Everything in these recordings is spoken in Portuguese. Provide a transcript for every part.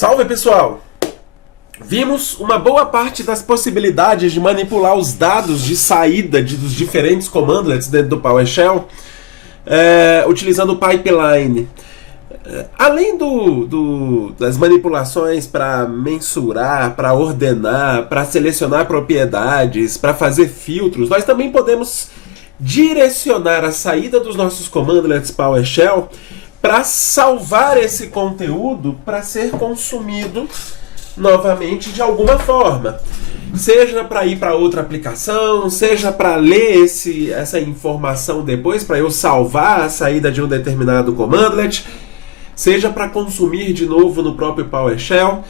Salve, pessoal! Vimos uma boa parte das possibilidades de manipular os dados de saída dos diferentes commandlets dentro do PowerShell utilizando o pipeline. Além das manipulações para mensurar, para ordenar, para selecionar propriedades, para fazer filtros, nós também podemos direcionar a saída dos nossos commandlets PowerShell para salvar esse conteúdo para ser consumido novamente de alguma forma. Seja para ir para outra aplicação, seja para ler essa informação depois, para eu salvar a saída de um determinado commandlet, seja para consumir de novo no próprio PowerShell.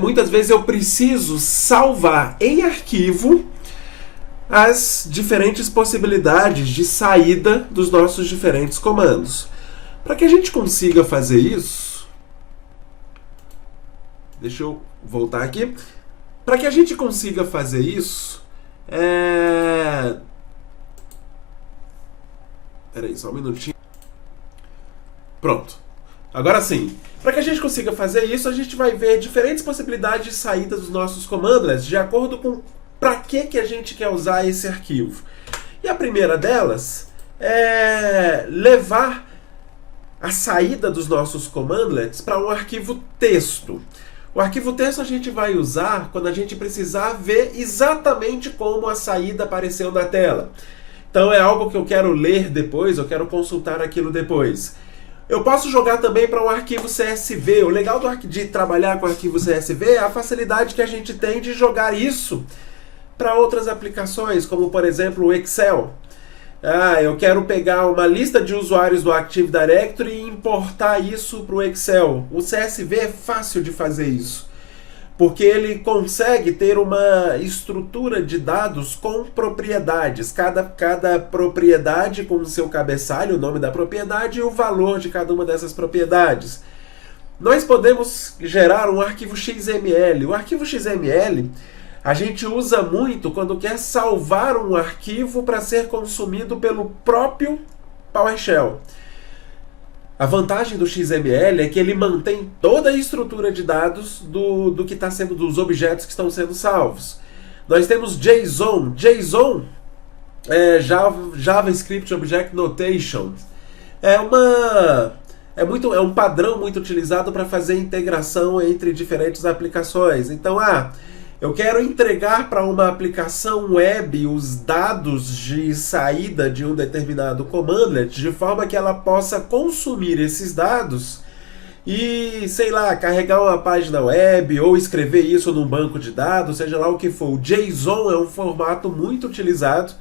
Muitas vezes eu preciso salvar em arquivo as diferentes possibilidades de saída dos nossos diferentes comandos. Para que a gente consiga fazer isso, deixa eu voltar aqui. Para que a gente consiga fazer isso, Peraí, só um minutinho. Pronto. Agora sim. Para que a gente consiga fazer isso, a gente vai ver diferentes possibilidades de saída dos nossos commandlets de acordo com para que a gente quer usar esse arquivo. E a primeira delas é levar a saída dos nossos commandlets para um arquivo texto. O arquivo texto a gente vai usar quando a gente precisar ver exatamente como a saída apareceu na tela. Então é algo que eu quero ler depois, eu quero consultar aquilo depois. Eu posso jogar também para um arquivo CSV. O legal de trabalhar com arquivo CSV é a facilidade que a gente tem de jogar isso para outras aplicações, como por exemplo o Excel. Eu quero pegar uma lista de usuários do Active Directory e importar isso para o Excel. O CSV é fácil de fazer isso, porque ele consegue ter uma estrutura de dados com propriedades. Cada propriedade com o seu cabeçalho, o nome da propriedade e o valor de cada uma dessas propriedades. Nós podemos gerar um arquivo XML. O arquivo XML a gente usa muito quando quer salvar um arquivo para ser consumido pelo próprio PowerShell. A vantagem do XML é que ele mantém toda a estrutura de dados do que está sendo, dos objetos que estão sendo salvos. Nós temos JSON. JSON é JavaScript Object Notation. É um padrão muito utilizado para fazer integração entre diferentes aplicações. Então, eu quero entregar para uma aplicação web os dados de saída de um determinado commandlet de forma que ela possa consumir esses dados e, sei lá, carregar uma página web ou escrever isso num banco de dados, seja lá o que for. O JSON é um formato muito utilizado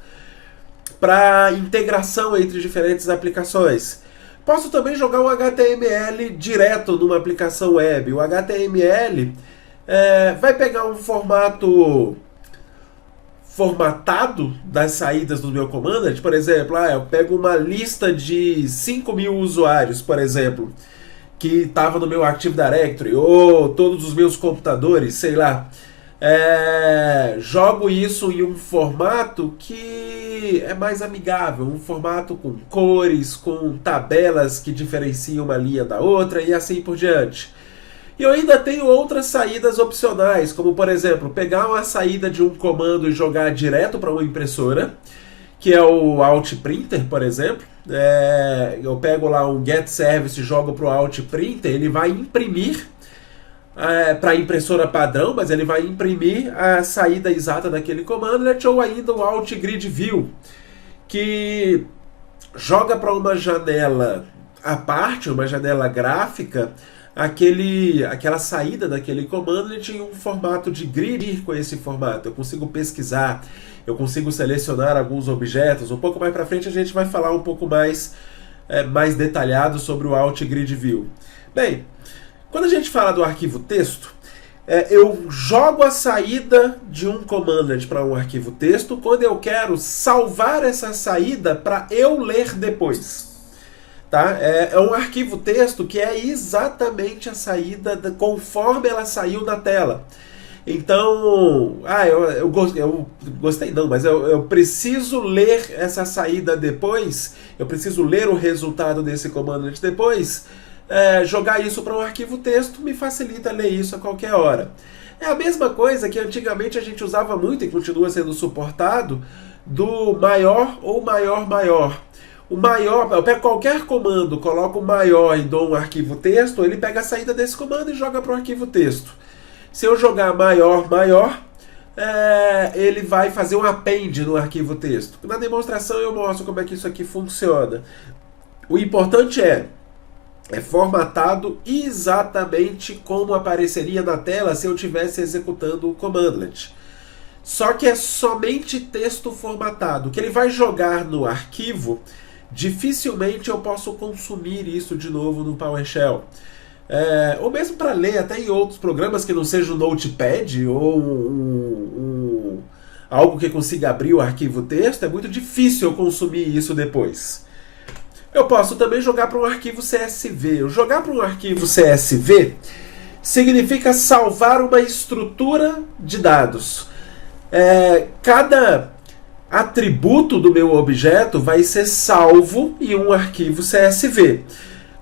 para integração entre diferentes aplicações. Posso também jogar um HTML direto numa aplicação web. O HTML vai pegar um formato formatado das saídas do meu commandlet. Por exemplo, eu pego uma lista de 5.000 usuários, por exemplo, que estava no meu Active Directory, ou todos os meus computadores, sei lá. Jogo isso em um formato que é mais amigável, um formato com cores, com tabelas que diferenciam uma linha da outra e assim por diante. E eu ainda tenho outras saídas opcionais, como por exemplo, pegar uma saída de um comando e jogar direto para uma impressora, que é o Alt Printer, por exemplo. Eu pego lá um Get Service e jogo para o Alt Printer, ele vai imprimir para a impressora padrão, mas ele vai imprimir a saída exata daquele commandlet, ou ainda o Alt Grid View, que joga para uma janela à parte, uma janela gráfica, aquela saída daquele commandlet em um formato de grid. Com esse formato eu consigo pesquisar, eu consigo selecionar alguns objetos. Um pouco mais para frente a gente vai falar um pouco mais detalhado sobre o Alt Grid View. Bem, quando a gente fala do arquivo texto, eu jogo a saída de um commandlet para um arquivo texto quando eu quero salvar essa saída para eu ler depois. Tá? É um arquivo texto que é exatamente a saída conforme ela saiu da tela. Então, eu gostei não, mas eu preciso ler essa saída depois, eu preciso ler o resultado desse commandlet depois, jogar isso para um arquivo texto me facilita ler isso a qualquer hora. É a mesma coisa que antigamente a gente usava muito e continua sendo suportado, do maior ou maior. O maior, eu pego qualquer comando, coloco o maior e dou um arquivo texto, ele pega a saída desse comando e joga para o arquivo texto. Se eu jogar maior, ele vai fazer um append no arquivo texto. Na demonstração eu mostro como é que isso aqui funciona. O importante é formatado exatamente como apareceria na tela se eu estivesse executando o commandlet. Só que é somente texto formatado. O que ele vai jogar no arquivo, dificilmente eu posso consumir isso de novo no PowerShell. Ou mesmo para ler até em outros programas que não seja o Notepad ou algo que consiga abrir o arquivo texto, é muito difícil eu consumir isso depois. Eu posso também jogar para um arquivo CSV. Jogar para um arquivo CSV significa salvar uma estrutura de dados. Cada atributo do meu objeto vai ser salvo em um arquivo CSV.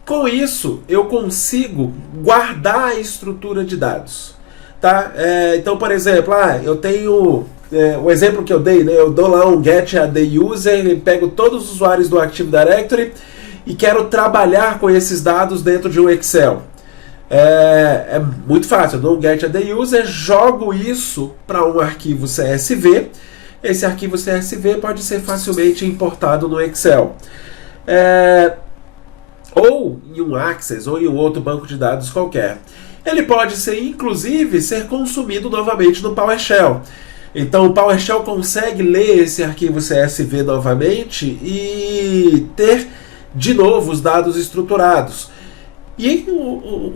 Com isso, eu consigo guardar a estrutura de dados. Tá? Então, por exemplo, eu tenho o exemplo que eu dei, né? Eu dou lá um get add user, pego todos os usuários do Active Directory e quero trabalhar com esses dados dentro de um Excel. É muito fácil, eu dou um get add user, jogo isso para um arquivo CSV. Esse arquivo CSV pode ser facilmente importado no Excel. Ou em um Access, ou em um outro banco de dados qualquer. Ele pode inclusive ser consumido novamente no PowerShell. Então o PowerShell consegue ler esse arquivo CSV novamente e ter de novo os dados estruturados. E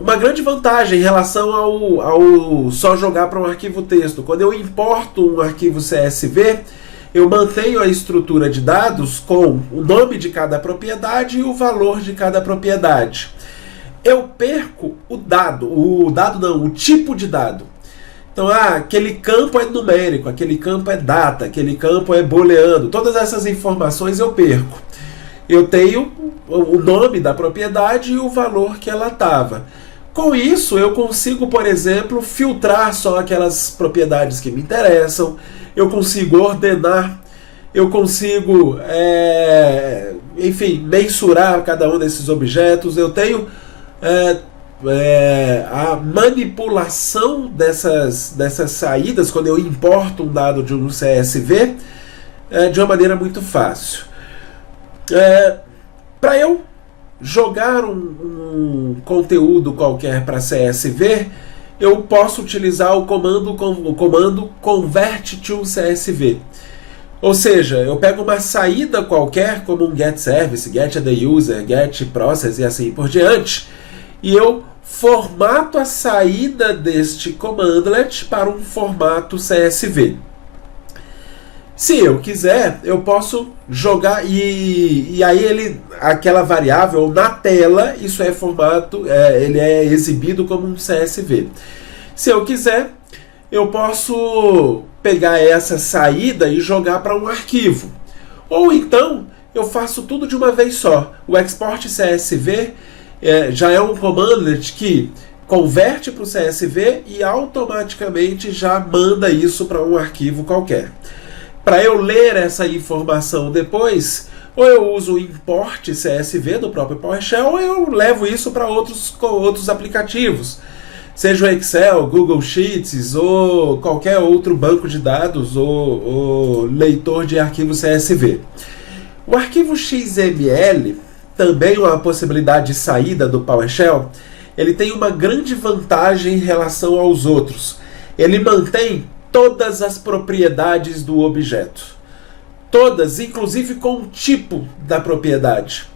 uma grande vantagem em relação ao só jogar para um arquivo texto. Quando eu importo um arquivo CSV, eu mantenho a estrutura de dados com o nome de cada propriedade e o valor de cada propriedade. Eu perco o tipo de dado. Então, aquele campo é numérico, aquele campo é data, aquele campo é booleano. Todas essas informações eu perco. Eu tenho o nome da propriedade e o valor que ela estava. Com isso, eu consigo, por exemplo, filtrar só aquelas propriedades que me interessam. Eu consigo ordenar, eu consigo, mensurar cada um desses objetos. Eu tenho a manipulação dessas saídas quando eu importo um dado de um CSV de uma maneira muito fácil. Para eu jogar um conteúdo qualquer para CSV, eu posso utilizar o comando convert to CSV. Ou seja, eu pego uma saída qualquer, como um get service, get add user, get process e assim por diante, e eu formato a saída deste commandlet para um formato CSV. Se eu quiser, eu posso jogar e aí aquela variável na tela, isso ele é exibido como um CSV. Se eu quiser, eu posso pegar essa saída e jogar para um arquivo. Ou então, eu faço tudo de uma vez só. O export CSV já é um commandlet que converte para o CSV e automaticamente já manda isso para um arquivo qualquer. Para eu ler essa informação depois, ou eu uso o import CSV do próprio PowerShell, ou eu levo isso para outros aplicativos, seja o Excel, Google Sheets ou qualquer outro banco de dados ou leitor de arquivo CSV. O arquivo XML, também uma possibilidade de saída do PowerShell, ele tem uma grande vantagem em relação aos outros. Ele mantém todas as propriedades do objeto. Todas, inclusive com o tipo da propriedade.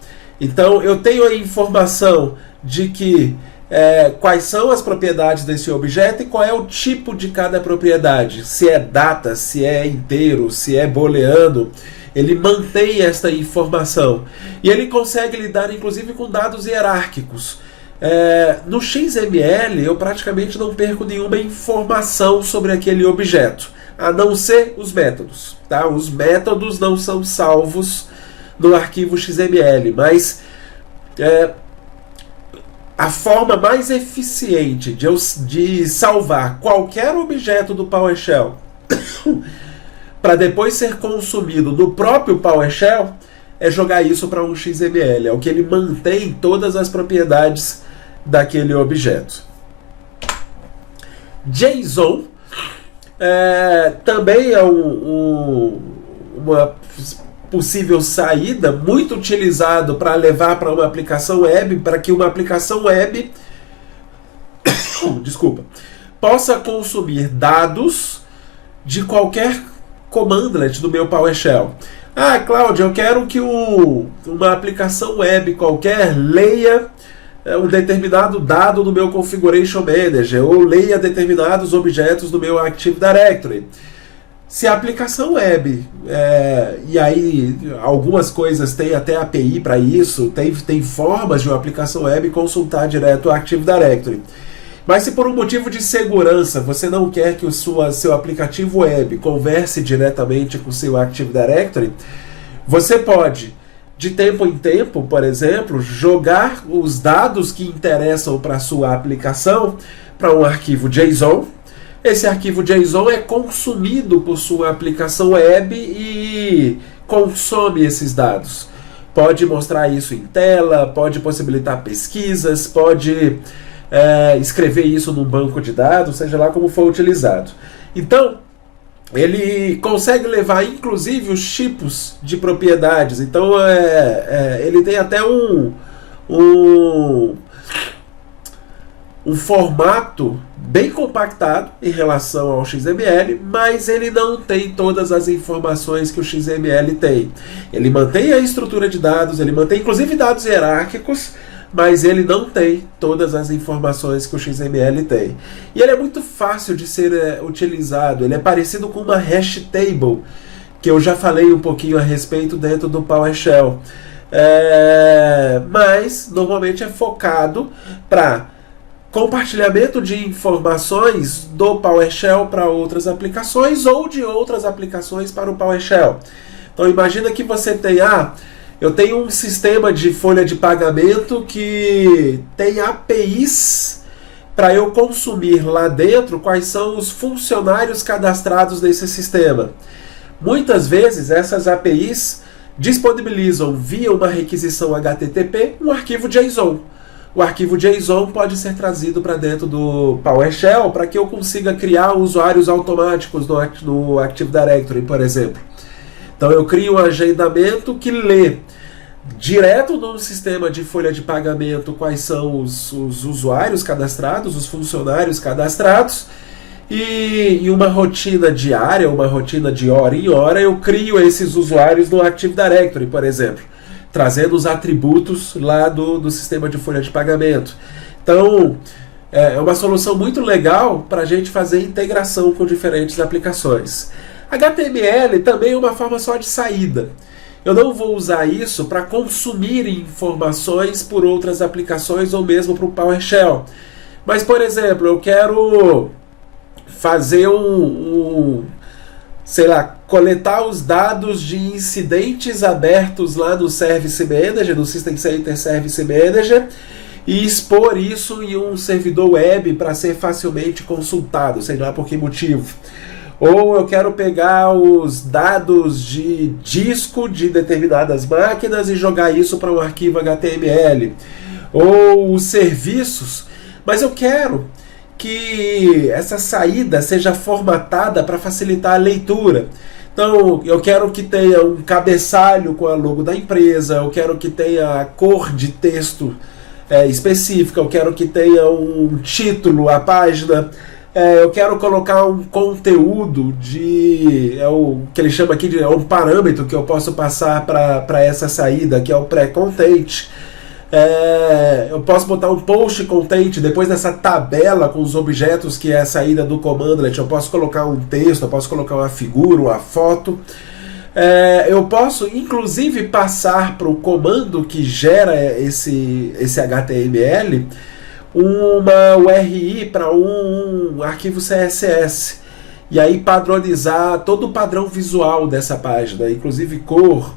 Então, eu tenho a informação de que quais são as propriedades desse objeto e qual é o tipo de cada propriedade. Se é data, se é inteiro, se é booleano. Ele mantém esta informação. E ele consegue lidar, inclusive, com dados hierárquicos. No XML eu praticamente não perco nenhuma informação sobre aquele objeto, a não ser os métodos. Tá? Os métodos não são salvos no arquivo XML, mas a forma mais eficiente de salvar qualquer objeto do PowerShell para depois ser consumido no próprio PowerShell é jogar isso para um XML. É o que ele mantém todas as propriedades daquele objeto. JSON também é uma possível saída muito utilizado para levar para uma aplicação web, para que uma aplicação web possa consumir dados de qualquer commandlet do meu PowerShell. Ah, Cláudio, eu quero que uma aplicação web qualquer leia um determinado dado do meu Configuration Manager ou leia determinados objetos do meu Active Directory. Se a aplicação web, e aí algumas coisas têm até API para isso, tem formas de uma aplicação web consultar direto o Active Directory. Mas se por um motivo de segurança você não quer que o seu aplicativo web converse diretamente com o seu Active Directory, você pode, de tempo em tempo, por exemplo, jogar os dados que interessam para a sua aplicação para um arquivo JSON. Esse arquivo JSON é consumido por sua aplicação web e consome esses dados. Pode mostrar isso em tela, pode possibilitar pesquisas, pode escrever isso num banco de dados, seja lá como for utilizado. Então, ele consegue levar inclusive os tipos de propriedades. Então, ele tem até um formato bem compactado em relação ao XML, mas ele não tem todas as informações que o XML tem. Ele mantém a estrutura de dados, ele mantém inclusive dados hierárquicos, mas ele não tem todas as informações que o XML tem. E ele é muito fácil de ser utilizado, ele é parecido com uma hash table, que eu já falei um pouquinho a respeito dentro do PowerShell. Mas normalmente é focado para compartilhamento de informações do PowerShell para outras aplicações ou de outras aplicações para o PowerShell. Então imagina que você tem, eu tenho um sistema de folha de pagamento que tem APIs para eu consumir lá dentro quais são os funcionários cadastrados nesse sistema. Muitas vezes essas APIs disponibilizam via uma requisição HTTP um arquivo JSON. O arquivo JSON pode ser trazido para dentro do PowerShell para que eu consiga criar usuários automáticos no Active Directory, por exemplo. Então eu crio um agendamento que lê direto no sistema de folha de pagamento quais são os usuários cadastrados, os funcionários cadastrados, e uma rotina diária, uma rotina de hora em hora, eu crio esses usuários no Active Directory, por exemplo, trazendo os atributos lá do sistema de folha de pagamento. Então, é uma solução muito legal para a gente fazer integração com diferentes aplicações. HTML também é uma forma só de saída. Eu não vou usar isso para consumir informações por outras aplicações ou mesmo para o PowerShell. Mas, por exemplo, eu quero fazer coletar os dados de incidentes abertos lá no Service Manager, no System Center Service Manager, e expor isso em um servidor web para ser facilmente consultado, sei lá por que motivo. Ou eu quero pegar os dados de disco de determinadas máquinas e jogar isso para um arquivo HTML. Ou os serviços, mas eu quero que essa saída seja formatada para facilitar a leitura. Então, eu quero que tenha um cabeçalho com a logo da empresa, eu quero que tenha a cor de texto específica, eu quero que tenha um título, a página, eu quero colocar um conteúdo o que ele chama aqui de um parâmetro que eu posso passar para essa saída, que é o pré-content. Eu posso botar um post content depois dessa tabela com os objetos que é a saída do commandlet. Eu posso colocar um texto, eu posso colocar uma figura, uma foto. Eu posso inclusive passar para o comando que gera esse HTML uma URI para um arquivo CSS e aí padronizar todo o padrão visual dessa página, inclusive cor,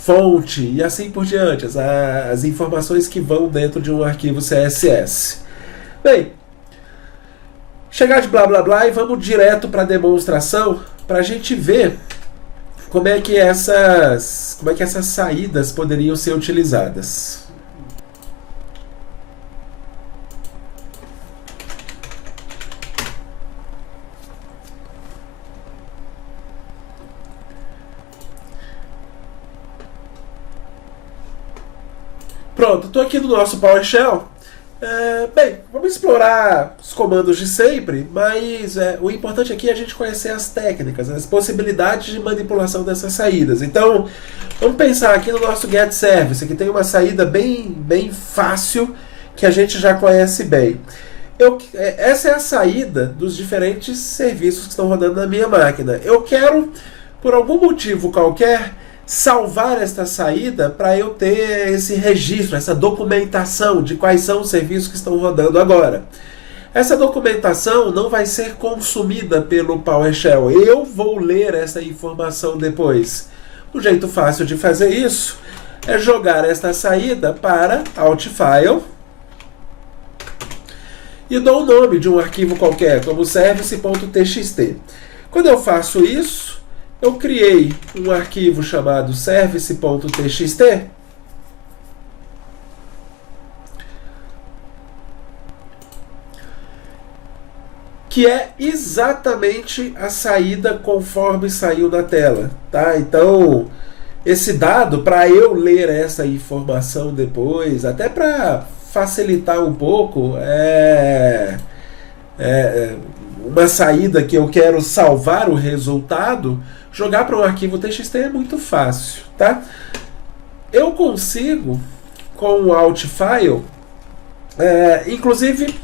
fonte e assim por diante, as informações que vão dentro de um arquivo CSS. Bem, chegar de blá blá blá e vamos direto para a demonstração para a gente ver como é que essas saídas poderiam ser utilizadas. Pronto, estou aqui no nosso PowerShell. Bem, vamos explorar os comandos de sempre, mas o importante aqui é a gente conhecer as técnicas, as possibilidades de manipulação dessas saídas. Então, vamos pensar aqui no nosso getService, que tem uma saída bem fácil, que a gente já conhece bem. Essa é a saída dos diferentes serviços que estão rodando na minha máquina. Eu quero, por algum motivo qualquer, salvar esta saída para eu ter esse registro, essa documentação de quais são os serviços que estão rodando agora. Essa documentação não vai ser consumida pelo PowerShell. Eu vou ler essa informação depois. O jeito fácil de fazer isso é jogar esta saída para Altfile e dou o nome de um arquivo qualquer, como service.txt. Quando eu faço isso, eu criei um arquivo chamado service.txt, que é exatamente a saída conforme saiu na tela, tá? Então, esse dado, para eu ler essa informação depois, até para facilitar um pouco, uma saída que eu quero salvar o resultado, jogar para um arquivo TXT é muito fácil, tá? Eu consigo, com o Altfile, inclusive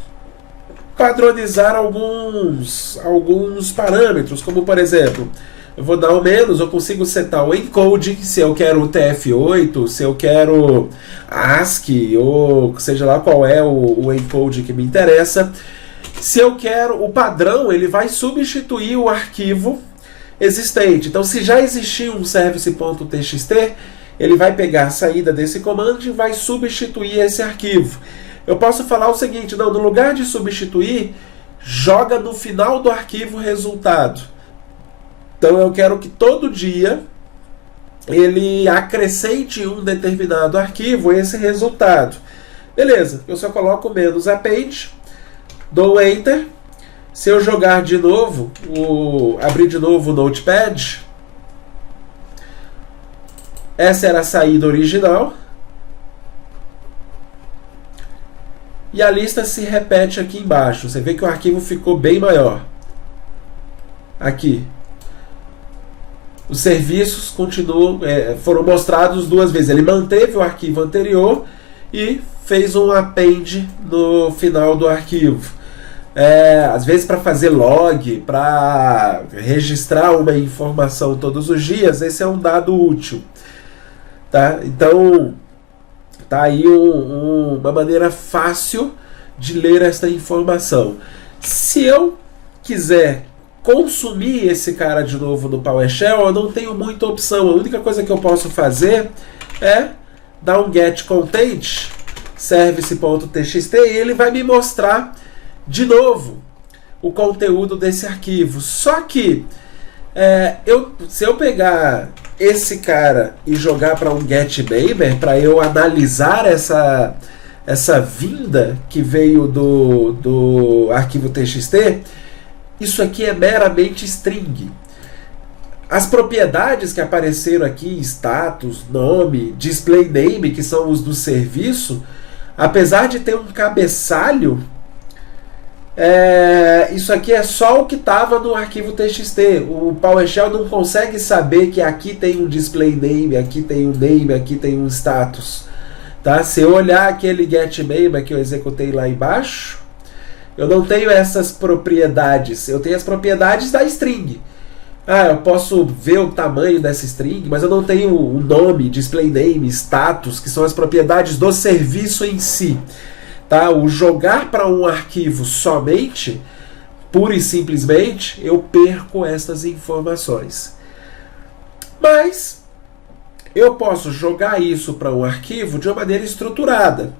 padronizar alguns parâmetros, como por exemplo, eu vou dar o menos, eu consigo setar o encode, se eu quero o TF8, se eu quero ASCII, ou seja lá qual é o encode que me interessa. Se eu quero o padrão, ele vai substituir o arquivo existente. Então, se já existia um service.txt, ele vai pegar a saída desse comando e vai substituir esse arquivo. Eu posso falar o seguinte, não, no lugar de substituir, joga no final do arquivo resultado. Então, eu quero que todo dia ele acrescente um determinado arquivo esse resultado. Beleza, eu só coloco menos append, dou Enter. Se eu jogar de novo, abrir de novo o Notepad, essa era a saída original. E a lista se repete aqui embaixo. Você vê que o arquivo ficou bem maior. Aqui. Os serviços continuam, foram mostrados duas vezes. Ele manteve o arquivo anterior e fez um append no final do arquivo. Às vezes para fazer log, para registrar uma informação todos os dias, esse é um dado útil. Tá? Então, tá aí uma maneira fácil de ler esta informação. Se eu quiser consumir esse cara de novo no PowerShell, eu não tenho muita opção. A única coisa que eu posso fazer é dar um get content service.txt e ele vai me mostrar de novo o conteúdo desse arquivo. Só que se eu pegar esse cara e jogar para um getNamer, para eu analisar essa vinda que veio do arquivo txt, isso aqui é meramente string. As propriedades que apareceram aqui, status, nome, display name, que são os do serviço, apesar de ter um cabeçalho, isso aqui é só o que estava no arquivo txt. O PowerShell não consegue saber que aqui tem um display name, aqui tem um name, aqui tem um status. Tá? Se eu olhar aquele getNamer que eu executei lá embaixo, eu não tenho essas propriedades. Eu tenho as propriedades da string. Eu posso ver o tamanho dessa string, mas eu não tenho o nome, display name, status, que são as propriedades do serviço em si. Tá? O jogar para um arquivo somente, pura e simplesmente, eu perco essas informações. Mas eu posso jogar isso para um arquivo de uma maneira estruturada.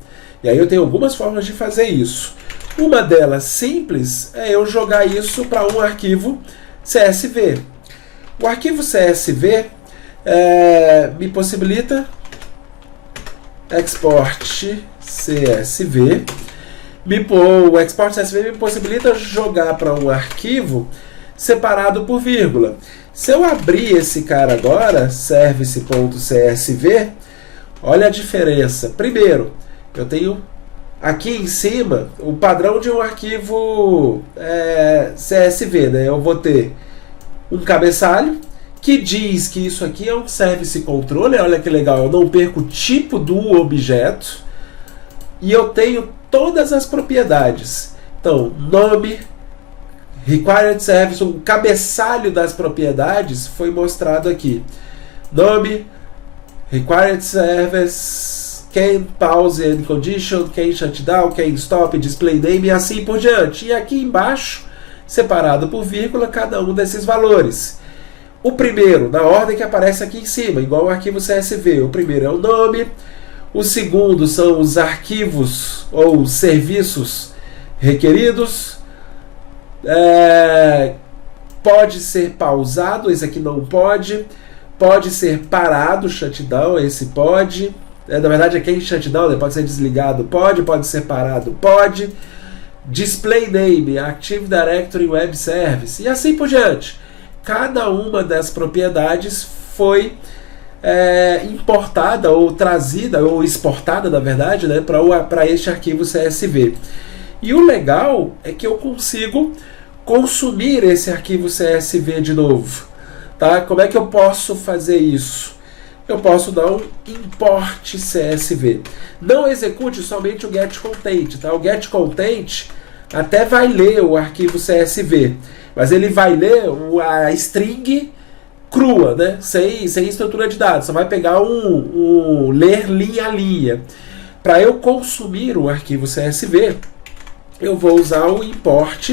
E aí eu tenho algumas formas de fazer isso. Uma delas simples é eu jogar isso para um arquivo CSV. O arquivo CSV me possibilita export CSV. O export CSV me possibilita jogar para um arquivo separado por vírgula. Se eu abrir esse cara agora, service.csv, olha a diferença. Primeiro, eu tenho aqui em cima o padrão de um arquivo CSV, né? Eu vou ter um cabeçalho que diz que isso aqui é um service controller. Olha que legal, eu não perco o tipo do objeto e eu tenho todas as propriedades. Então, nome, required service, o cabeçalho das propriedades foi mostrado aqui. Nome, required service, can pause and condition, can shutdown, can stop, display name e assim por diante. E aqui embaixo, separado por vírgula, cada um desses valores. O primeiro, na ordem que aparece aqui em cima, igual o arquivo CSV. O primeiro é o nome, o segundo são os arquivos ou serviços requeridos. Pode ser pausado, esse aqui não pode. Pode ser parado, shutdown, esse pode. Na verdade aqui é shutdown, né? Pode ser desligado, pode ser parado, pode. Display name, Active Directory Web Service e assim por diante. Cada uma das propriedades foi importada ou trazida ou exportada, na verdade, né, para este arquivo CSV. E o legal é que eu consigo consumir esse arquivo CSV de novo. Tá? Como é que eu posso fazer isso? Eu posso dar um import CSV. Não execute somente o getContent. Tá? O getContent até vai ler o arquivo CSV, mas ele vai ler a string crua, né? sem estrutura de dados. Só vai pegar ler linha a linha. Para eu consumir o arquivo CSV, eu vou usar o import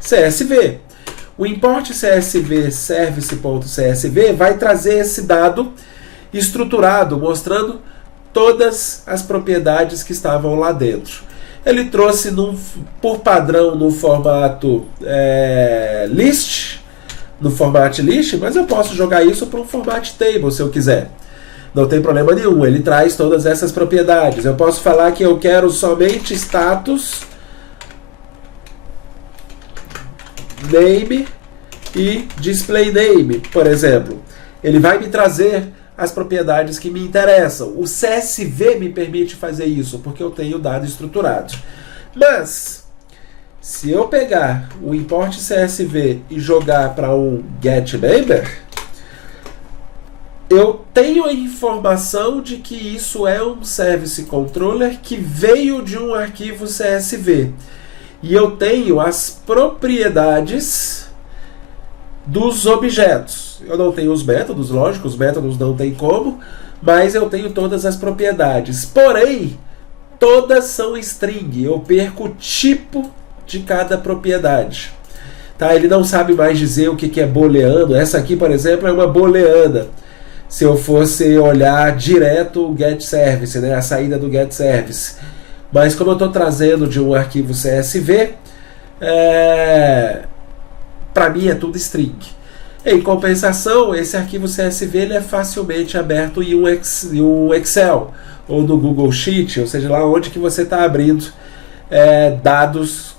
CSV. O import CSV service.csv vai trazer esse dado estruturado, mostrando todas as propriedades que estavam lá dentro. Ele trouxe por padrão no formato list, no format list, mas eu posso jogar isso para um format table se eu quiser. Não tem problema nenhum, ele traz todas essas propriedades. Eu posso falar que eu quero somente status, name e display name, por exemplo. Ele vai me trazer as propriedades que me interessam. O CSV me permite fazer isso, porque eu tenho dado estruturado. Mas, se eu pegar o import CSV e jogar para um getMember, eu tenho a informação de que isso é um service controller que veio de um arquivo CSV. E eu tenho as propriedades dos objetos. Eu não tenho os métodos, lógico, os métodos não tem como, mas eu tenho todas as propriedades. Porém, todas são string. Eu perco o tipo de cada propriedade. Tá? Ele não sabe mais dizer o que é booleano. Essa aqui, por exemplo, é uma booleana. Se eu fosse olhar direto o getService, né? A saída do getService. Mas como eu estou trazendo de um arquivo CSV, para mim é tudo string. Em compensação, esse arquivo CSV ele é facilmente aberto em um Excel ou no Google Sheet, ou seja, lá onde que você está abrindo dados,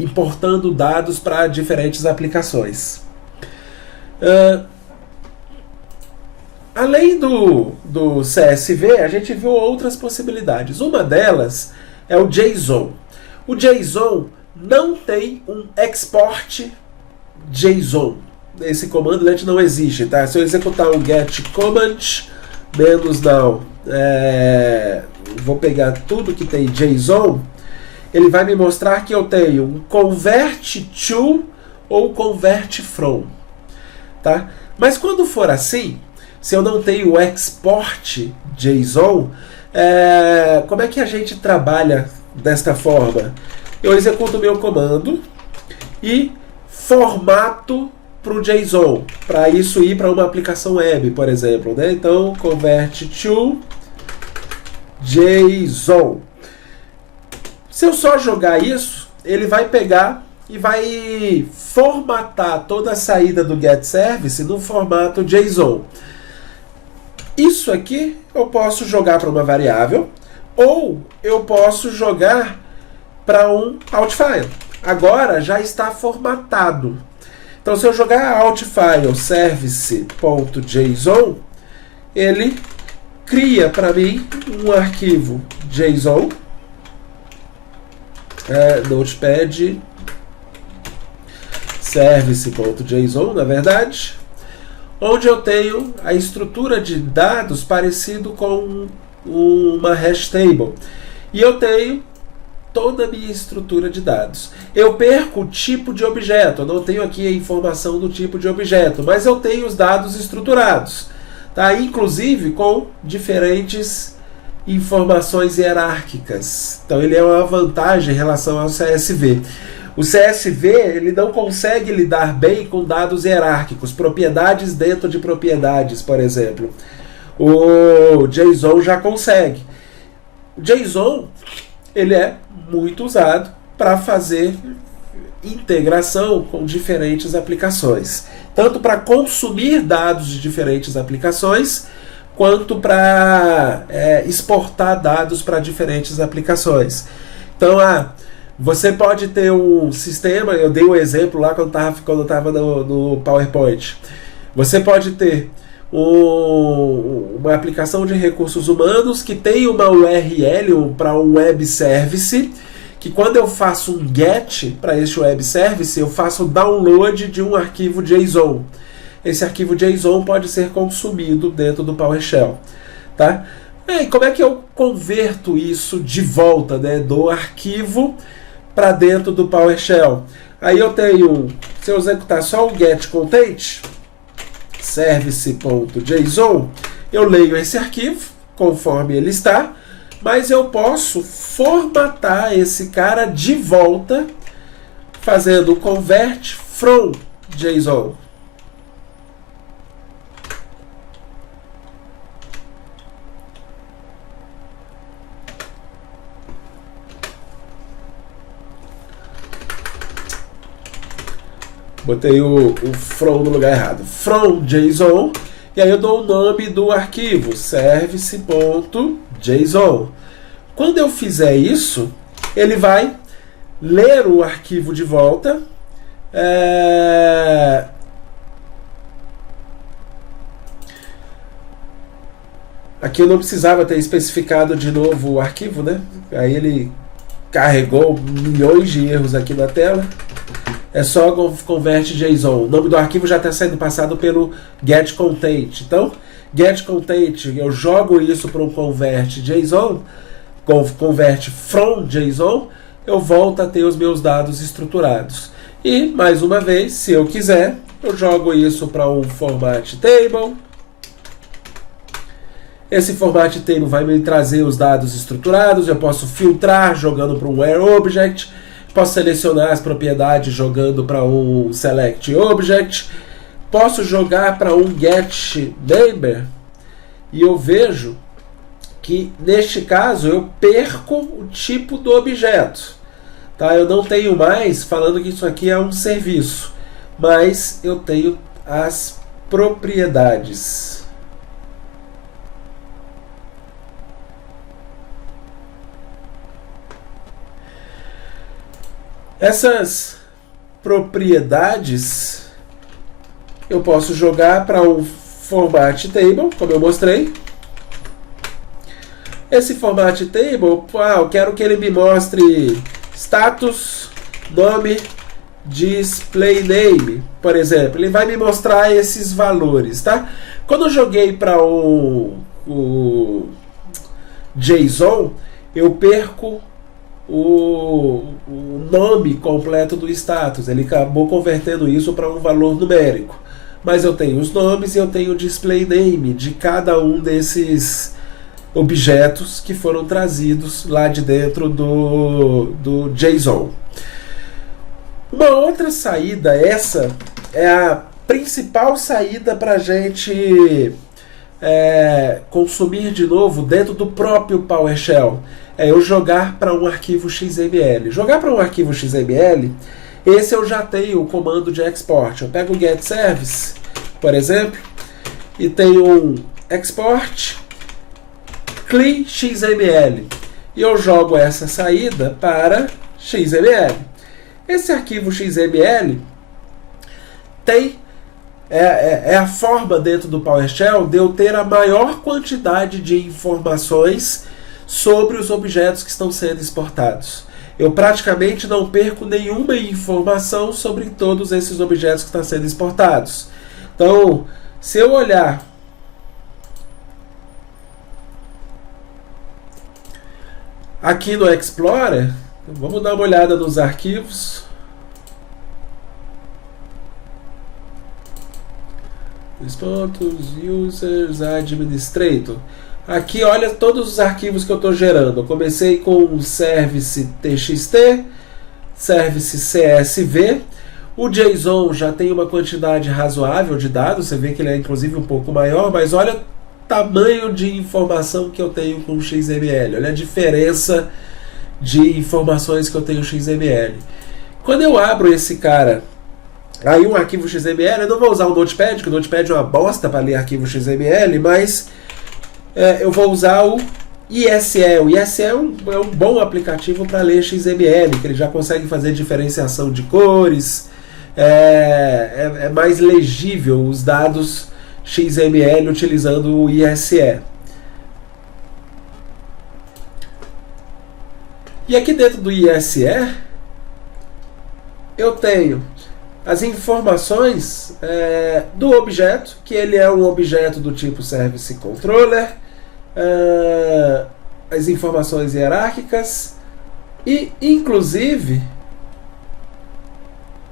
importando dados para diferentes aplicações. Além do CSV, a gente viu outras possibilidades. Uma delas é o JSON. O JSON não tem um export JSON. Esse comando não existe. Tá? Se eu executar um get command -now, vou pegar tudo que tem JSON, ele vai me mostrar que eu tenho um convert to ou convert from. Tá? Mas quando for assim, se eu não tenho o export JSON, como é que a gente trabalha desta forma? Eu executo o meu comando e formato para o JSON, para isso ir para uma aplicação web, por exemplo, né? Então, convert to JSON. Se eu só jogar isso, ele vai pegar e vai formatar toda a saída do getService no formato JSON. Isso aqui eu posso jogar para uma variável ou eu posso jogar para um outfile. Agora já está formatado. Então, se eu jogar outfile service.json, ele cria para mim um arquivo JSON, Notepad service.json, na verdade, onde eu tenho a estrutura de dados parecido com uma hash table. E eu tenho toda a minha estrutura de dados. Eu perco o tipo de objeto, eu não tenho aqui a informação do tipo de objeto, mas eu tenho os dados estruturados, tá? Inclusive com diferentes informações hierárquicas. Então ele é uma vantagem em relação ao CSV. O CSV ele não consegue lidar bem com dados hierárquicos, propriedades dentro de propriedades, por exemplo. O JSON já consegue. O JSON ele é muito usado para fazer integração com diferentes aplicações, tanto para consumir dados de diferentes aplicações, quanto para exportar dados para diferentes aplicações. Então, você pode ter um sistema, eu dei um exemplo lá quando eu estava no PowerPoint. Você pode ter uma aplicação de recursos humanos que tem uma URL para um web service, que quando eu faço um GET para este web service, eu faço download de um arquivo JSON. Esse arquivo JSON pode ser consumido dentro do PowerShell. Tá? E como é que eu converto isso de volta, né, do arquivo para dentro do PowerShell? Aí eu tenho, se eu executar só o getContent, service.json, eu leio esse arquivo conforme ele está, mas eu posso formatar esse cara de volta fazendo o convert from JSON. Botei o from no lugar errado. From JSON. E aí eu dou o nome do arquivo, service.json. Quando eu fizer isso, ele vai ler o arquivo de volta. Aqui eu não precisava ter especificado de novo o arquivo, né? Aí ele carregou milhões de erros aqui na tela. É só convert JSON. O nome do arquivo já está sendo passado pelo getContent. Então, getContent, eu jogo isso para um convert JSON, convert from JSON, eu volto a ter os meus dados estruturados. E, mais uma vez, se eu quiser, eu jogo isso para um format table. Esse format table vai me trazer os dados estruturados. Eu posso filtrar jogando para um where object. Posso selecionar as propriedades jogando para um select object. Posso jogar para um get neighbor. E eu vejo que neste caso eu perco o tipo do objeto. Tá? Eu não tenho mais falando que isso aqui é um serviço, mas eu tenho as propriedades. Essas propriedades eu posso jogar para um format table, como eu mostrei. Esse format table, eu quero que ele me mostre status, nome, display name, por exemplo. Ele vai me mostrar esses valores, tá? Quando eu joguei para o JSON, eu perco o nome completo do status. Ele acabou convertendo isso para um valor numérico. Mas eu tenho os nomes e eu tenho o display name de cada um desses objetos que foram trazidos lá de dentro do JSON. Uma outra saída, essa é a principal saída para a gente consumir de novo dentro do próprio PowerShell é eu jogar para um arquivo XML. Jogar para um arquivo XML, esse eu já tenho o comando de export. Eu pego o get service, por exemplo, e tenho um export clean XML. E eu jogo essa saída para XML. Esse arquivo XML tem a forma dentro do PowerShell de eu ter a maior quantidade de informações sobre os objetos que estão sendo exportados. Eu praticamente não perco nenhuma informação sobre todos esses objetos que estão sendo exportados. Então, se eu olhar aqui no Explorer, vamos dar uma olhada nos arquivos. Users Administrator. Aqui, olha todos os arquivos que eu estou gerando. Eu comecei com o Service TXT, Service CSV. O JSON já tem uma quantidade razoável de dados. Você vê que ele é inclusive um pouco maior, mas olha o tamanho de informação que eu tenho com o XML. Olha a diferença de informações que eu tenho no XML. Quando eu abro esse cara, aí um arquivo XML, eu não vou usar o Notepad, porque o Notepad é uma bosta para ler arquivo XML, mas eu vou usar o ISE. O ISE é um bom aplicativo para ler XML, que ele já consegue fazer diferenciação de cores, é mais legível os dados XML utilizando o ISE. E aqui dentro do ISE, eu tenho as informações do objeto, que ele é um objeto do tipo Service Controller, as informações hierárquicas e, inclusive,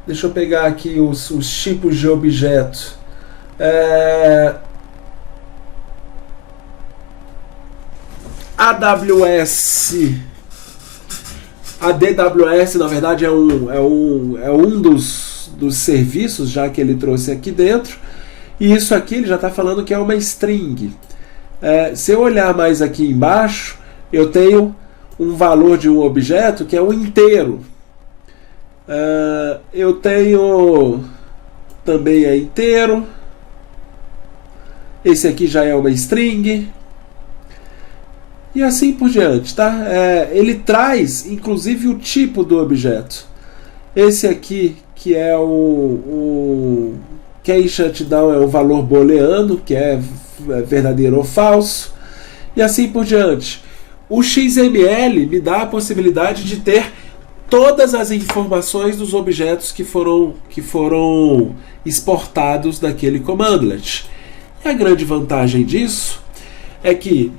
deixa eu pegar aqui os tipos de objeto. A DWS, na verdade, é um dos serviços, já que ele trouxe aqui dentro. E isso aqui ele já está falando que é uma string. Se eu olhar mais aqui embaixo, eu tenho um valor de um objeto que é um inteiro. Eu tenho também inteiro. Esse aqui já é uma string. E assim por diante, tá? Ele traz, inclusive, o tipo do objeto. Esse aqui, que é o Key Shutdown, é o valor booleano, que é verdadeiro ou falso. E assim por diante. O XML me dá a possibilidade de ter todas as informações dos objetos que foram exportados daquele commandlet. E a grande vantagem disso é que,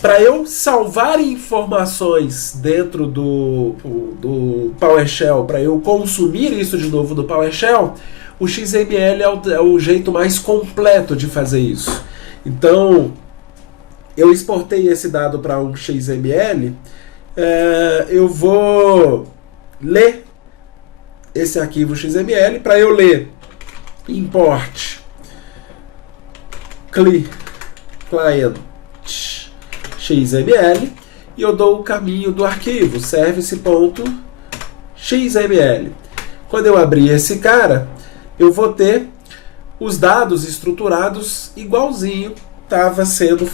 para eu salvar informações dentro do PowerShell, para eu consumir isso de novo do PowerShell, o XML é o jeito mais completo de fazer isso. Então, eu exportei esse dado para um XML, eu vou ler esse arquivo XML. Para eu ler, import client XML e eu dou o caminho do arquivo service.xml. Quando eu abrir esse cara, eu vou ter os dados estruturados igualzinho estava sendo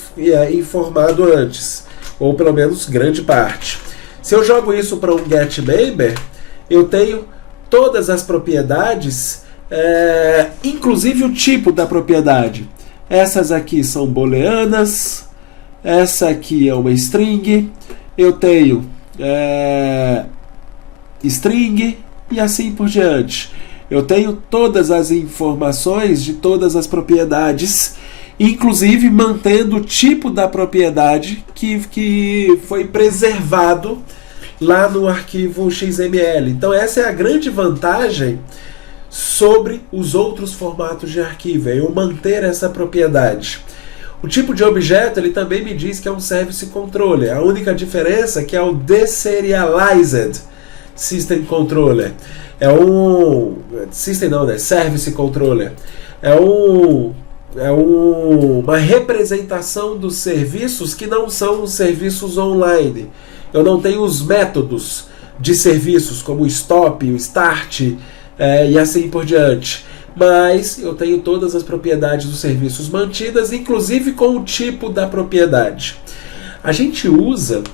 informado antes, ou pelo menos grande parte. Se eu jogo isso para um getMember, eu tenho todas as propriedades, inclusive o tipo da propriedade. Essas aqui são booleanas, essa aqui é uma string, eu tenho string e assim por diante. Eu tenho todas as informações de todas as propriedades, inclusive mantendo o tipo da propriedade que foi preservado lá no arquivo XML. Então essa é a grande vantagem sobre os outros formatos de arquivo, é eu manter essa propriedade. O tipo de objeto ele também me diz que é um service controller. A única diferença é que é o deserialized. System Controller. É um... System não, né? Service Controller. Uma representação dos serviços que não são os serviços online. Eu não tenho os métodos de serviços como o stop, o start e assim por diante. Mas eu tenho todas as propriedades dos serviços mantidas, inclusive com o tipo da propriedade. A gente usa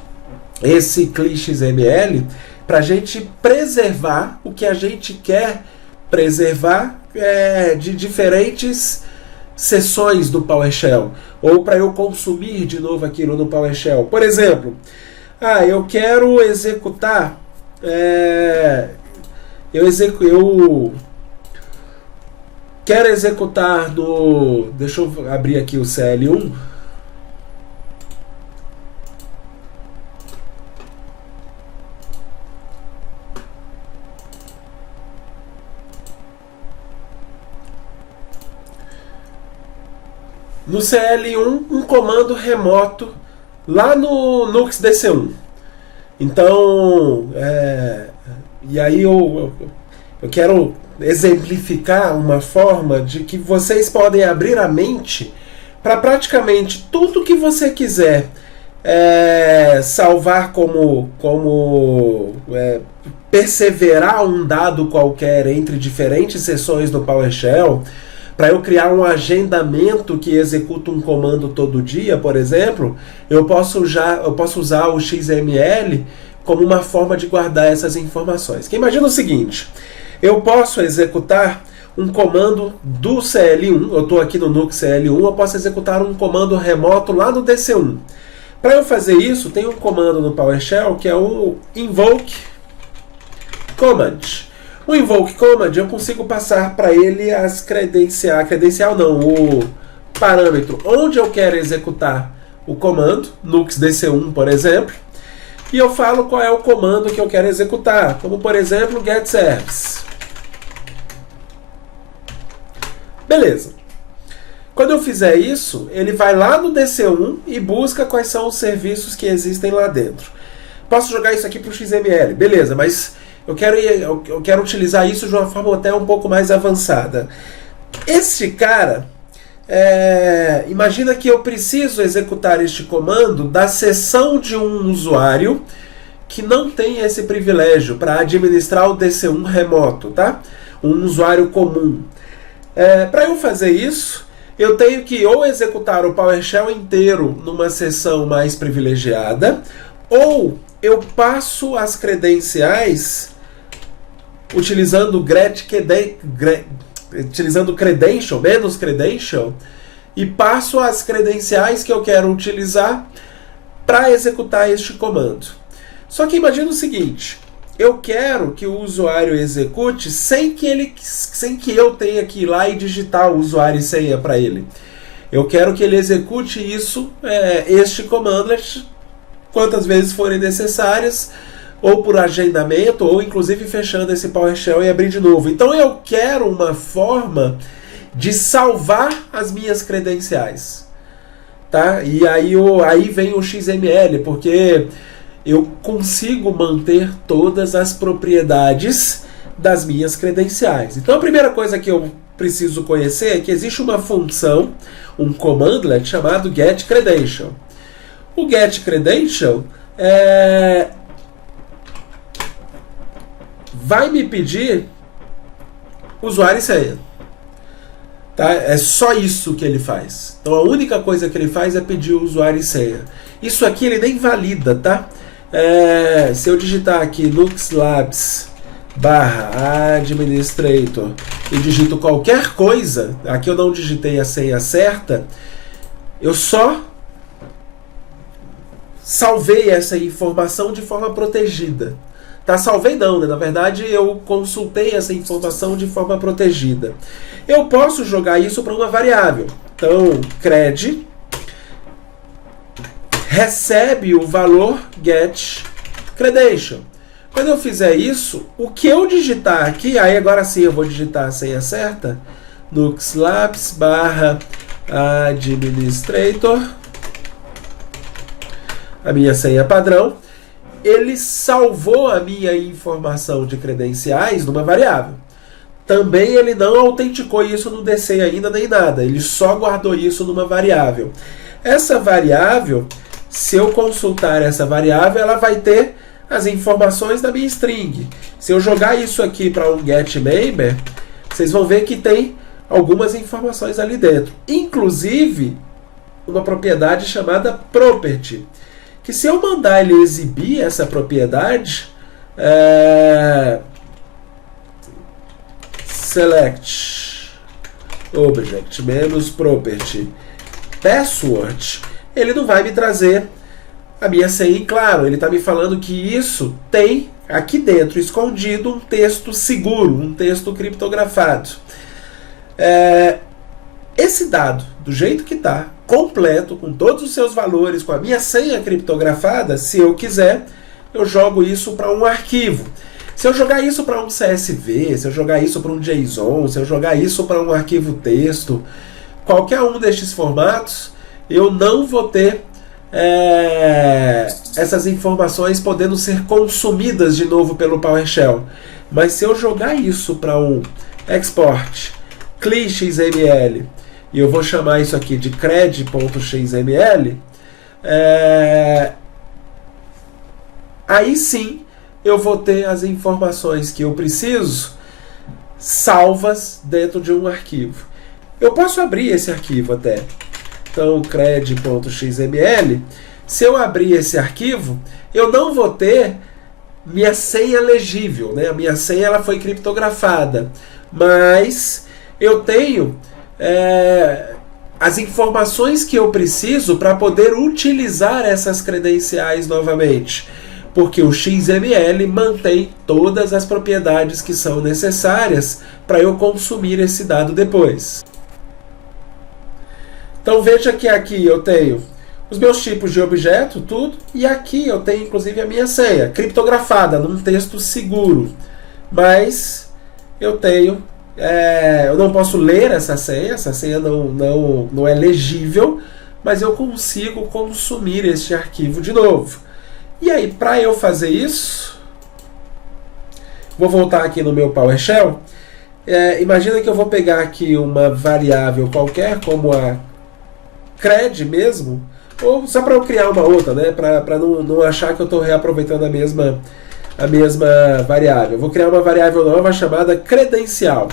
esse CLI XML para a gente preservar o que a gente quer preservar de diferentes seções do PowerShell, ou para eu consumir de novo aquilo no PowerShell. Por exemplo, eu quero executar eu quero executar no... Deixa eu abrir aqui o CL1. No CL1, um comando remoto lá no Nux DC1. Então, e aí eu quero exemplificar uma forma de que vocês podem abrir a mente para praticamente tudo que você quiser salvar como perseverar um dado qualquer entre diferentes seções do PowerShell. Para eu criar um agendamento que executa um comando todo dia, por exemplo, eu posso usar o XML como uma forma de guardar essas informações. Que imagina o seguinte, eu posso executar um comando do CL1, eu estou aqui no Nux CL1, eu posso executar um comando remoto lá no DC1. Para eu fazer isso, tem um comando no PowerShell que é o invoke command. O invoke command eu consigo passar para ele as o parâmetro onde eu quero executar o comando, Nux DC1, por exemplo, e eu falo qual é o comando que eu quero executar, como por exemplo get service. Beleza. Quando eu fizer isso, ele vai lá no DC1 e busca quais são os serviços que existem lá dentro. Posso jogar isso aqui para o XML, beleza, mas eu quero utilizar isso de uma forma até um pouco mais avançada. Este cara, imagina que eu preciso executar este comando da seção de um usuário que não tem esse privilégio para administrar o DC1 remoto, tá? Um usuário comum. Para eu fazer isso, eu tenho que ou executar o PowerShell inteiro numa seção mais privilegiada, ou eu passo as credenciais utilizando credential, menos credential, e passo as credenciais que eu quero utilizar para executar este comando. Só que imagina o seguinte, eu quero que o usuário execute sem que eu tenha que ir lá e digitar o usuário e senha para ele. Eu quero que ele execute este comando quantas vezes forem necessárias, ou por agendamento, ou inclusive fechando esse PowerShell e abrir de novo. Então eu quero uma forma de salvar as minhas credenciais. Tá? E aí vem o XML, porque eu consigo manter todas as propriedades das minhas credenciais. Então a primeira coisa que eu preciso conhecer é que existe uma função, um commandlet chamado getCredential. O getCredential vai me pedir usuário e senha. Tá? É só isso que ele faz. Então a única coisa que ele faz é pedir o usuário e senha. Isso aqui ele nem valida, tá? Se eu digitar aqui nuxlabs/administrator e digito qualquer coisa, aqui eu não digitei a senha certa, eu só salvei essa informação de forma protegida. Tá, salvei não, né? Na verdade eu consultei essa informação de forma protegida. Eu posso jogar isso para uma variável. Então, cred recebe o valor getCredential. Quando eu fizer isso, o que eu digitar aqui, aí agora sim eu vou digitar a senha certa, nuxlabs/administrator, a minha senha padrão. ele salvou a minha informação de credenciais numa variável. Também ele não autenticou isso no DC ainda nem nada, ele só guardou isso numa variável. Essa variável, se eu consultar essa variável, ela vai ter as informações da minha string. Se eu jogar isso aqui para um getMember, vocês vão ver que tem algumas informações ali dentro. Inclusive, uma propriedade chamada property, que se eu mandar ele exibir essa propriedade, select object menos property password, ele não vai me trazer a minha senha em claro. Ele está me falando que isso tem aqui dentro, escondido, um texto seguro, um texto criptografado. Esse dado, do jeito que está, completo, com todos os seus valores, com a minha senha criptografada, se eu quiser, eu jogo isso para um arquivo. Se eu jogar isso para um CSV, se eu jogar isso para um JSON, se eu jogar isso para um arquivo texto, qualquer um destes formatos, eu não vou ter essas informações podendo ser consumidas de novo pelo PowerShell. Mas se eu jogar isso para um export cli.xml, e eu vou chamar isso aqui de cred.xml, aí sim eu vou ter as informações que eu preciso salvas dentro de um arquivo. Eu posso abrir esse arquivo até. Então, cred.xml, se eu abrir esse arquivo, eu não vou ter minha senha legível, né? A minha senha ela foi criptografada, mas eu tenho as informações que eu preciso para poder utilizar essas credenciais novamente, porque o XML mantém todas as propriedades que são necessárias para eu consumir esse dado depois. Então veja que aqui eu tenho os meus tipos de objeto, tudo, e aqui eu tenho inclusive a minha senha, criptografada, num texto seguro. Mas eu tenho, eu não posso ler essa senha não é legível, mas eu consigo consumir este arquivo de novo. E aí, para eu fazer isso, vou voltar aqui no meu PowerShell. Imagina que eu vou pegar aqui uma variável qualquer, como a cred mesmo, ou só para eu criar uma outra, né? Para não achar que eu estou reaproveitando a mesma variável. Eu vou criar uma variável nova chamada credencial,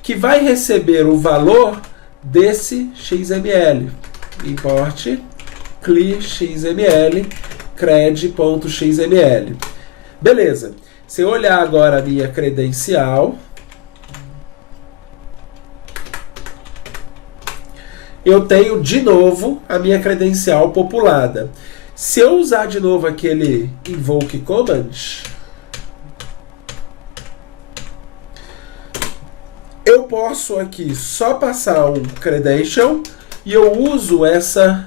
que vai receber o valor desse XML. Import cli.xml cred.xml. Beleza. Se eu olhar agora a minha credencial, eu tenho de novo a minha credencial populada. Se eu usar de novo aquele invoke command, eu posso aqui só passar um credential e eu uso essa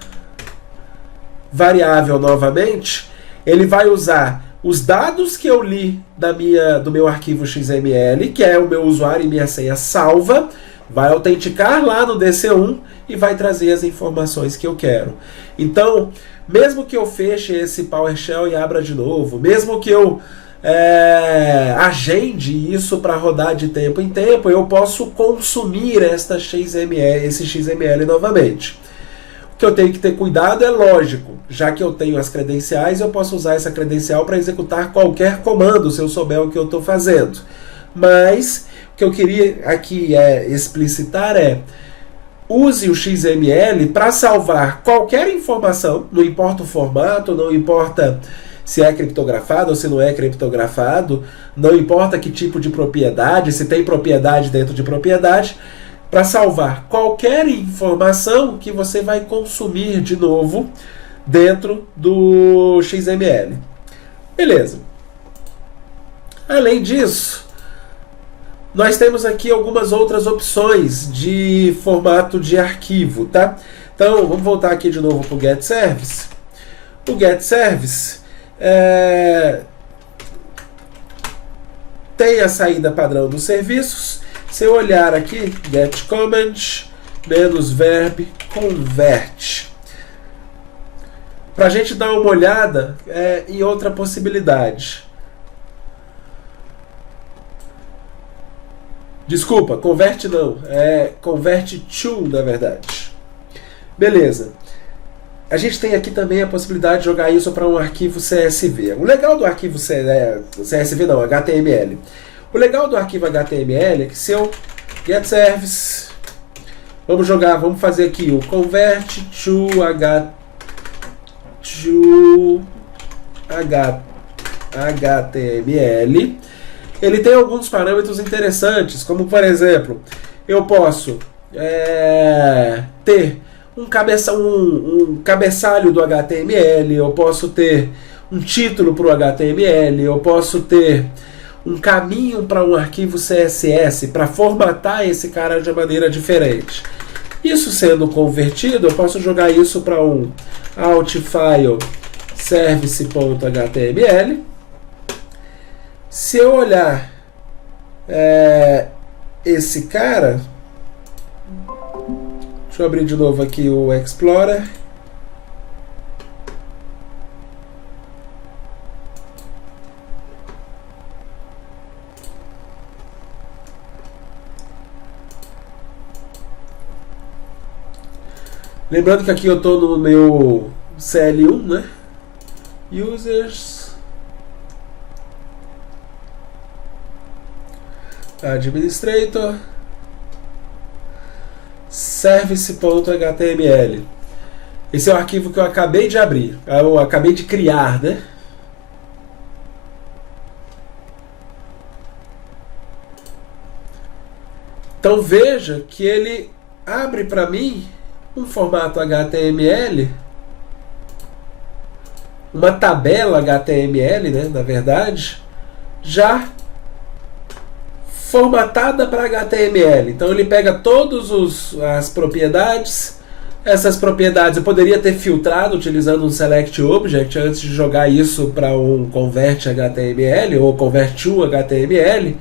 variável novamente. Ele vai usar os dados que eu li do meu arquivo XML, que é o meu usuário e minha senha salva, vai autenticar lá no DC1 e vai trazer as informações que eu quero. Então, mesmo que eu feche esse PowerShell e abra de novo, mesmo que eu agende isso para rodar de tempo em tempo, eu posso consumir esse XML novamente. O que eu tenho que ter cuidado é lógico, já que eu tenho as credenciais, eu posso usar essa credencial para executar qualquer comando, se eu souber o que eu estou fazendo. Mas o que eu queria aqui explicitar use o XML para salvar qualquer informação, não importa o formato, não importa se é criptografado ou se não é criptografado, não importa que tipo de propriedade, se tem propriedade dentro de propriedade, para salvar qualquer informação que você vai consumir de novo dentro do XML. Beleza. Além disso, nós temos aqui algumas outras opções de formato de arquivo, tá? Então, vamos voltar aqui de novo para o getService. O getService tem a saída padrão dos serviços. Se eu olhar aqui, getCommand -verb convert. para a gente dar uma olhada em outra possibilidade. Desculpa, converte não, converte to, na verdade. Beleza. A gente tem aqui também a possibilidade de jogar isso para um arquivo CSV. O legal do arquivo CSV não, HTML. O legal do arquivo HTML é que se eu get service, vamos fazer aqui o convert to HTML. Ele tem alguns parâmetros interessantes, como por exemplo, eu posso ter um cabeçalho do HTML, eu posso ter um título para o HTML, eu posso ter um caminho para um arquivo CSS para formatar esse cara de maneira diferente. Isso sendo convertido, eu posso jogar isso para um outfile service.html. Se eu olhar esse cara, deixa eu abrir de novo aqui o Explorer. Lembrando que aqui eu estou no meu CL1, né? Users, Administrator, Service.html. Esse é o arquivo que eu acabei de abrir, eu acabei de criar, né? Então veja que ele abre para mim um formato HTML, uma tabela HTML, né, na verdade, já formatada para HTML. Então ele pega todas as propriedades. Essas propriedades eu poderia ter filtrado utilizando um select object antes de jogar isso para um convert HTML ou convert to HTML,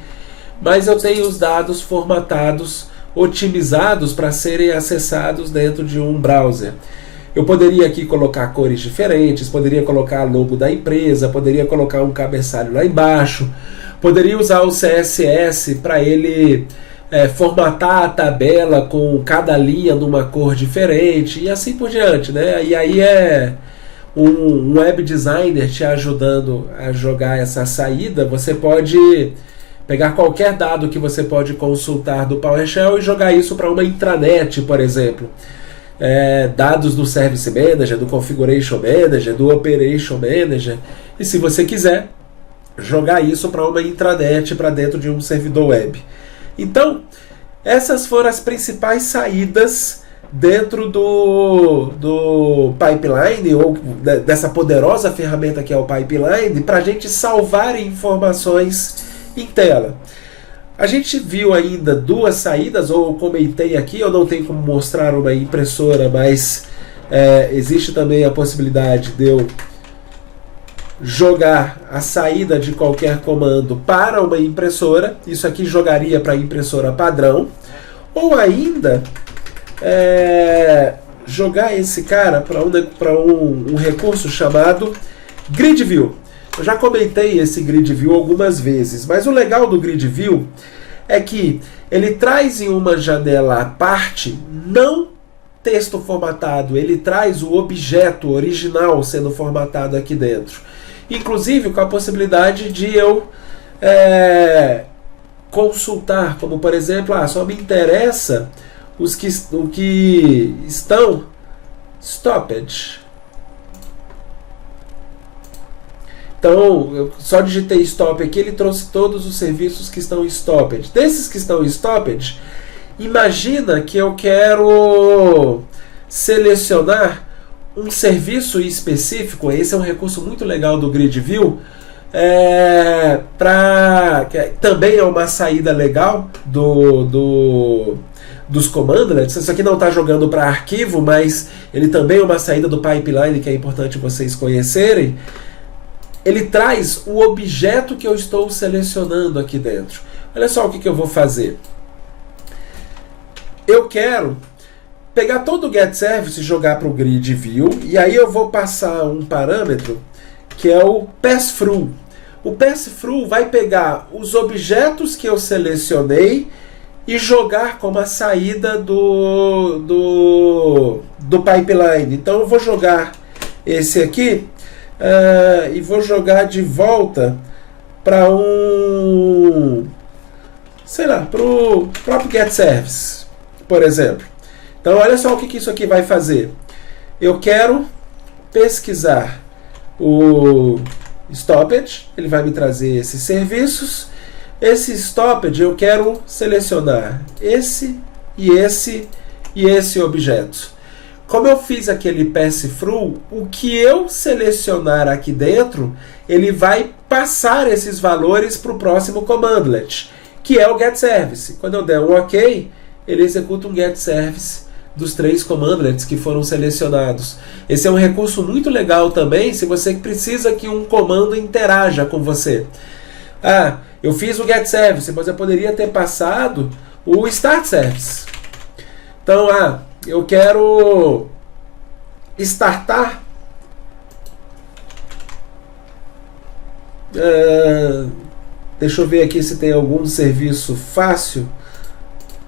mas eu tenho os dados formatados, otimizados para serem acessados dentro de um browser. Eu poderia aqui colocar cores diferentes, poderia colocar logo da empresa, poderia colocar um cabeçalho lá embaixo, poderia usar o CSS para ele formatar a tabela com cada linha numa cor diferente e assim por diante, né? E aí um web designer te ajudando a jogar essa saída. Você pode pegar qualquer dado que você pode consultar do PowerShell e jogar isso para uma intranet, por exemplo. Dados do Service Manager, do Configuration Manager, do Operation Manager. E se você quiser, jogar isso para uma intranet, para dentro de um servidor web. Então, essas foram as principais saídas dentro do Pipeline, ou dessa poderosa ferramenta que é o Pipeline, para a gente salvar informações em tela. A gente viu ainda duas saídas, ou comentei aqui, eu não tenho como mostrar uma impressora, mas existe também a possibilidade de eu jogar a saída de qualquer comando para uma impressora. Isso aqui jogaria para a impressora padrão. Ou ainda jogar esse cara para um recurso chamado Grid View. Eu já comentei esse Grid View algumas vezes, mas o legal do Grid View é que ele traz em uma janela à parte, não texto formatado, ele traz o objeto original sendo formatado aqui dentro. Inclusive com a possibilidade de eu consultar, como por exemplo, só me interessa o que estão stopped. Então, eu só digitei stop aqui, ele trouxe todos os serviços que estão stopped. Desses que estão stopped, imagina que eu quero selecionar um serviço específico. Esse é um recurso muito legal do Grid View, que também é uma saída legal dos commandlets. Isso aqui não está jogando para arquivo, mas ele também é uma saída do pipeline que é importante vocês conhecerem. Ele traz o objeto que eu estou selecionando aqui dentro. Olha só o que eu vou fazer. Eu quero pegar todo o getService e jogar para o grid view, e aí eu vou passar um parâmetro que é o passthrough. O passthrough vai pegar os objetos que eu selecionei e jogar como a saída do pipeline. Então eu vou jogar esse aqui e vou jogar de volta para sei lá, para o próprio getService, por exemplo. Então olha só o que isso aqui vai fazer. Eu quero pesquisar o stoppage, ele vai me trazer esses serviços. Esse stoppage eu quero selecionar esse e esse e esse objeto. Como eu fiz aquele passthrough, o que eu selecionar aqui dentro, ele vai passar esses valores para o próximo commandlet, que é o getService. Quando eu der um OK, ele executa um getService dos 3 commandlets que foram selecionados. Esse é um recurso muito legal também se você precisa que um comando interaja com você. Eu fiz o getService, mas eu poderia ter passado o startService. Então, eu quero startar deixa eu ver aqui se tem algum serviço fácil.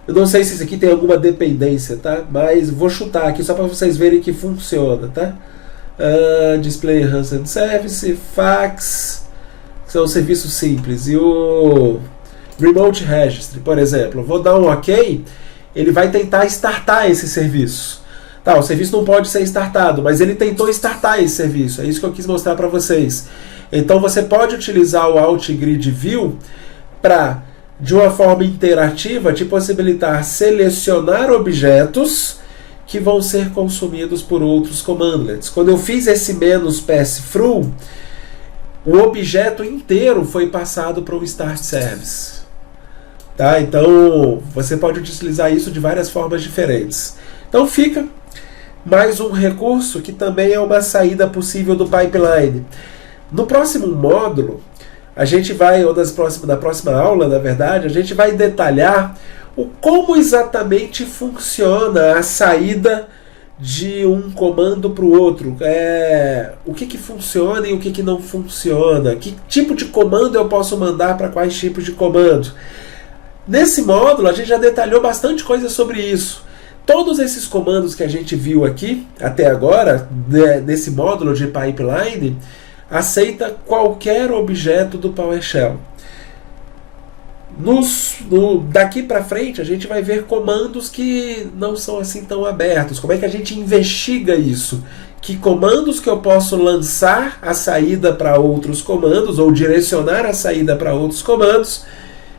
Eu não sei se isso aqui tem alguma dependência, tá? Mas vou chutar aqui só para vocês verem que funciona, tá? Display Enhanced Service, Fax, são serviços simples. E o Remote Registry, por exemplo, eu vou dar um OK, ele vai tentar startar esse serviço. Tá, o serviço não pode ser startado, mas ele tentou startar esse serviço. É isso que eu quis mostrar para vocês. Então você pode utilizar o Alt Grid View para, de uma forma interativa, te possibilitar selecionar objetos que vão ser consumidos por outros commandlets. Quando eu fiz esse "-passthrough", o objeto inteiro foi passado para o start service. Tá? Então você pode utilizar isso de várias formas diferentes. Então fica mais um recurso que também é uma saída possível do pipeline. No próximo módulo, a gente vai, ou na próxima aula, na verdade, a gente vai detalhar como exatamente funciona a saída de um comando para o outro. O que funciona e o que não funciona. Que tipo de comando eu posso mandar para quais tipos de comando. Nesse módulo, a gente já detalhou bastante coisa sobre isso. Todos esses comandos que a gente viu aqui, até agora, nesse módulo de pipeline, aceita qualquer objeto do PowerShell. Daqui para frente a gente vai ver comandos que não são assim tão abertos. Como é que a gente investiga isso? Que comandos que eu posso lançar a saída para outros comandos ou direcionar a saída para outros comandos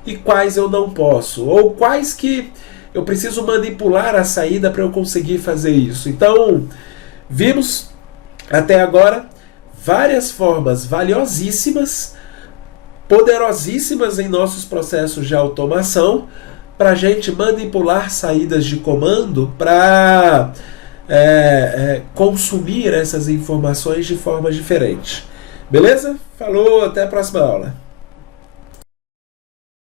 e quais eu não posso, ou quais que eu preciso manipular a saída para eu conseguir fazer isso. Então, vimos até agora várias formas valiosíssimas, poderosíssimas em nossos processos de automação para a gente manipular saídas de comando para consumir essas informações de forma diferente. Beleza? Falou, até a próxima aula.